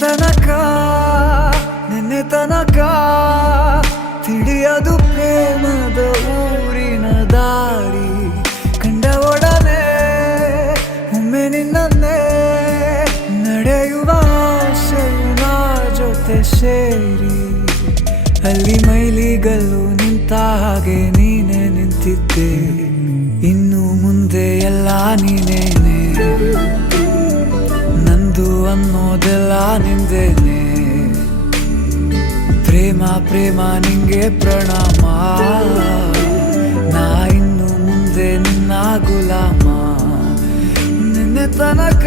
ತನಕ ನಿನ್ನೆ ತನಕ ತಿಳಿಯದು ಪ್ರೇಮದ ಊರಿನ ದಾರಿ ಕಂಡ ಒಡನೆ ಒಮ್ಮೆ ನಿನ್ನೇ ನಡೆಯುವ ಆಸೆಯ ಜೊತೆ ಸೇರಿ ಅಲ್ಲಿ ಮೈಲಿಗಲ್ಲು ನಿಂತ ಹಾಗೆ ನೀನೆ ನಿಂತಿದ್ದೆ ಇನ್ನು ಮುಂದೆ ಎಲ್ಲ ನೀನೇನೆ ನಂದು ಅನ್ನೋದೆಲ್ಲ ನಿಂದೇನೆ ಪ್ರೇಮ ಪ್ರೇಮ ನಿಂಗೆ ಪ್ರಣಾಮ ನಾ ಇನ್ನು ಮುಂದೆ ನಿನ್ನ ಗುಲಾಮ ನಿನ್ನೆ ತನಕ